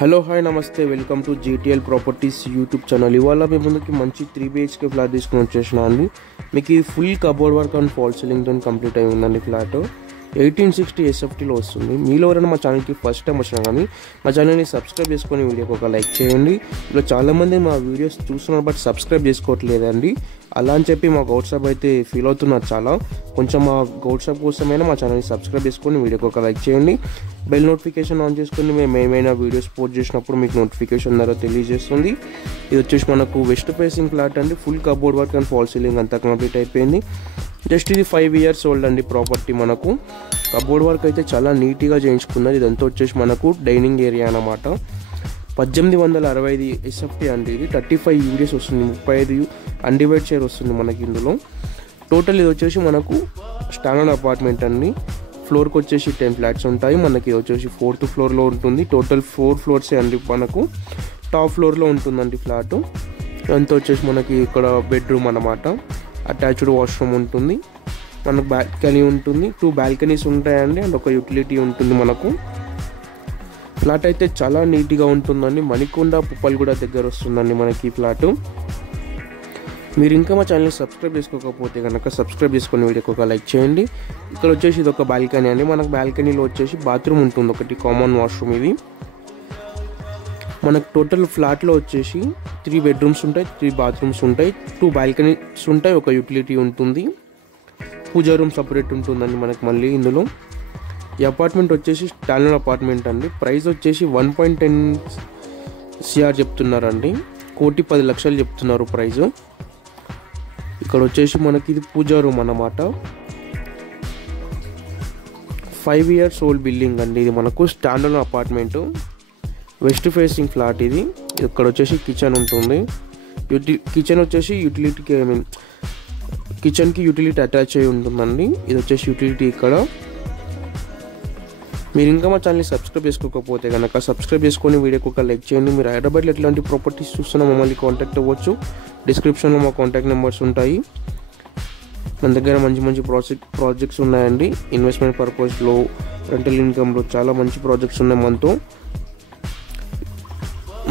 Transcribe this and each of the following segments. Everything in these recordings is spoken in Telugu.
హలో హాయ్ నమస్తే, welcome to GTL properties YouTube channel. ఇవాళ మీ ముందుకి మంచి 3 BHK ఫ్లాట్ తీసుకుని వచ్చేసిన అండి. మీకు ఈ full cupboard work and fall సీలింగ్తో కంప్లీట్ అయి ఉందండి. ఫ్లాట్ 1860 SFTలో వస్తుంది. మీలో ఎవరైనా మా ఛానల్కి ఫస్ట్ టైం వచ్చినా కానీ మా ఛానల్ని సబ్స్క్రైబ్ చేసుకొని వీడియోకి ఒక లైక్ చేయండి. ఇప్పుడు చాలామంది మా వీడియోస్ చూస్తున్నారు బట్ సబ్స్క్రైబ్ చేసుకోవట్లేదండి. అలా అని చెప్పి మా గౌట్సాప్ అయితే ఫీల్ అవుతున్నారు చాలా. కొంచెం మా గౌట్సాప్ కోసమైనా మా ఛానల్ని సబ్స్క్రైబ్ చేసుకొని వీడియోకి ఒక లైక్ చేయండి. బెల్ నోటిఫికేషన్ ఆన్ చేసుకొని మేము ఏమైనా వీడియోస్ పోస్ట్ చేసినప్పుడు మీకు నోటిఫికేషన్ ద్వారా తెలియజేస్తుంది. ఇది వచ్చేసి మనకు వెస్ట్ ఫేసింగ్ ఫ్లాట్ అండి. Full cupboard work and fall ceiling అంతా కంప్లీట్ అయిపోయింది. జస్ట్ ఇది 5 years ఓల్డ్ అండి ప్రాపర్టీ. మనకు కబోర్డ్ వర్క్ అయితే చాలా నీట్గా చేయించుకున్నది. ఇదంతా వచ్చేసి మనకు డైనింగ్ ఏరియా అన్నమాట. 1865 SFT అండి. ఇది 35 UDS వస్తుంది. 35 అన్డివైడ్ షేర్ వస్తుంది మనకి ఇందులో. టోటల్ ఇది వచ్చేసి మనకు స్టాండర్డ్ అపార్ట్మెంట్ అండి. ఫ్లోర్కి వచ్చేసి 10 ఫ్లాట్స్ ఉంటాయి. మనకి ఇది వచ్చేసి 4th ఫ్లోర్లో ఉంటుంది. టోటల్ 4 floors అండి. మనకు టాప్ ఫ్లోర్లో ఉంటుందండి ఫ్లాట్. అంతా వచ్చేసి మనకి ఇక్కడ బెడ్రూమ్ అన్నమాట. అటాచ్డ్ వాష్రూమ్ ఉంటుంది. మనకు బాల్కనీ ఉంటుంది. 2 balconies ఉంటాయండి అండ్ ఒక యూటిలిటీ ఉంటుంది. మనకు ఫ్లాట్ అయితే చాలా నీట్గా ఉంటుందండి. మణికొండ పుప్పల్గూడ దగ్గర వస్తుందండి మనకి ఈ ఫ్లాట్. మీరు ఇంకా మా ఛానల్ని సబ్స్క్రైబ్ చేసుకోకపోతే కనుక సబ్స్క్రైబ్ చేసుకొని వీడియోకి ఒక లైక్ చేయండి. ఇక్కడ వచ్చేసి ఇది ఒక బాల్కనీ అండి. మనకు బాల్కనీలో వచ్చేసి బాత్రూమ్ ఉంటుంది, ఒకటి కామన్ వాష్రూమ్. ఇది మనకు టోటల్ ఫ్లాట్లో వచ్చేసి 3 bedrooms ఉంటాయి, 3 bathrooms ఉంటాయి, 2 balconies ఉంటాయి, ఒక యూటిలిటీ ఉంటుంది. పూజా రూమ్ సపరేట్ ఉంటుందండి మనకి మళ్ళీ ఇందులో. ఈ అపార్ట్మెంట్ వచ్చేసి స్టాండర్డ్ అపార్ట్మెంట్ అండి. ప్రైస్ వచ్చేసి 1.10 CR చెప్తున్నారండి. 1,10,00,000 చెప్తున్నారు ప్రైస్. ఇక్కడ వచ్చేసి మనకి ఇది పూజా రూమ్ అన్నమాట. 5 years ఓల్డ్ బిల్డింగ్ అండి. ఇది మనకు standard apartment, west facing flat. ఇది ఇక్కడ వచ్చేసి కిచెన్ ఉంటుంది. కిచెన్ వచ్చేసి యూటిలిటీకి కిచెన్కి యూటిలిటీ అటాచ్ అయి ఉంటుందండి. ఇది వచ్చేసి యూటిలిటీ ఇక్కడ. మీరు ఇంకా మా ఛానల్ని సబ్స్క్రైబ్ చేసుకోకపోతే కనుక సబ్స్క్రైబ్ చేసుకొని వీడియోకి ఒక లైక్ చేయండి. మీరు హైదరాబాద్లో ఎట్లాంటి ప్రాపర్టీస్ చూస్తున్నా మమ్మల్ని కాంటాక్ట్ అవ్వచ్చు. డిస్క్రిప్షన్లో మా కాంటాక్ట్ నెంబర్స్ ఉంటాయి. మన దగ్గర మంచి మంచి ప్రాజెక్ట్స్ ఉన్నాయండి. ఇన్వెస్ట్మెంట్ పర్పస్లో, రెంటల్ ఇన్కమ్లో చాలా మంచి ప్రాజెక్ట్స్ ఉన్నాయి మనతో.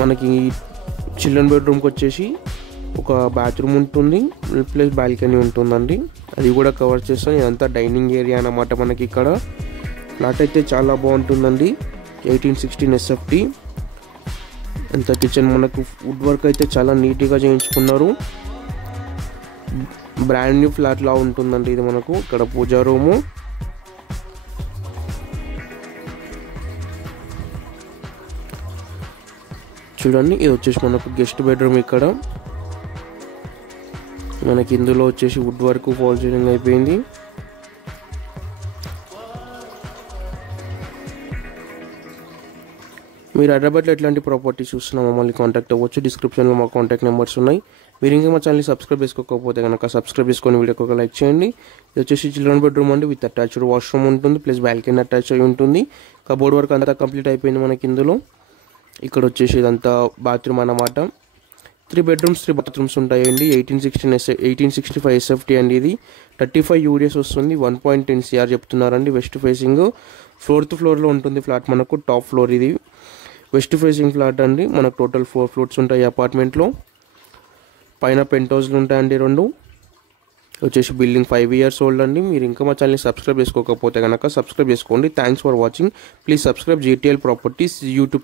మనకి చిల్డ్రన్ బెడ్రూమ్కి వచ్చేసి ఒక బాత్రూమ్ ఉంటుంది ప్లస్ బాల్కనీ ఉంటుందండి. అది కూడా కవర్ చేస్తాం. ఇదంతా డైనింగ్ ఏరియా అన్నమాట మనకి ఇక్కడ. ఫ్లాట్ అయితే చాలా బాగుంటుందండి. 1816 SFT. అంత కిచెన్ మనకు వుడ్ వర్క్ అయితే చాలా నీట్గా చేయించుకున్నారు. బ్రాండ్ న్యూ ఫ్లాట్ లా ఉంటుందండి ఇది మనకు. ఇక్కడ పూజా రూము, చూడండి. ఇది వచ్చేసి మనకు గెస్ట్ బెడ్రూమ్. ఇక్కడ మనకి ఇందులో వచ్చేసి వుడ్ వర్క్ ఫాల్ సీలింగ్ అయిపోయింది. మీరు హైదరాబాద్లో ఎట్లాంటి ప్రాపర్టీస్ చూస్తున్నా మమ్మల్ని కాంటాక్ట్ అవ్వచ్చు. డిస్క్రిప్షన్లో మా కాంటాక్ట్ నెంబర్స్ ఉన్నాయి. మీరు ఇంకా మా ఛానల్ని సబ్స్క్రైబ్ చేసుకోకపోతే కనుక సబ్స్క్రైబ్ చేసుకొని వీడియోకి ఒక లైక్ చేయండి. ఇది వచ్చేసి చిల్డ్రన్ బెడ్రూమ్ అండి. విత్ అటాచ్డ్ వాష్రూమ్ ఉంటుంది ప్లస్ బాల్కనీ అటాచ్ అయి ఉంటుంది. కబోర్డ్ వర్క్ అంతా కంప్లీట్ అయిపోయింది మనకి ఇందులో. ఇక్కడ వచ్చేసి ఇదంతా బాత్రూమ్ అన్నమాట. 3 bedrooms 3 bathrooms ఉంటాయండి. 1865 SFT అండి. ఇది 35 UDS వస్తుంది. 1.10 CR చెప్తున్నారండి. వెస్ట్ ఫేసింగ్ 4th ఫ్లోర్లో ఉంటుంది ఫ్లాట్ మనకు. టాప్ ఫ్లోర్ ఇది. వెస్ట్ ఫేసింగ్ ఫ్లాట్ అండి. మనకు టోటల్ 4 floors ఉంటాయి అపార్ట్మెంట్లో. పైన పెంట్ హౌస్లు ఉంటాయండి 2. వచ్చేసి బిల్డింగ్ 5 years ఓల్డ్ అండి. మీరు ఇంకా మా ఛానల్ని సబ్స్క్రైబ్ చేసుకోకపోతే కనుక సబ్స్క్రైబ్ చేసుకోండి. Thanks for watching. Please subscribe GTL properties YouTube.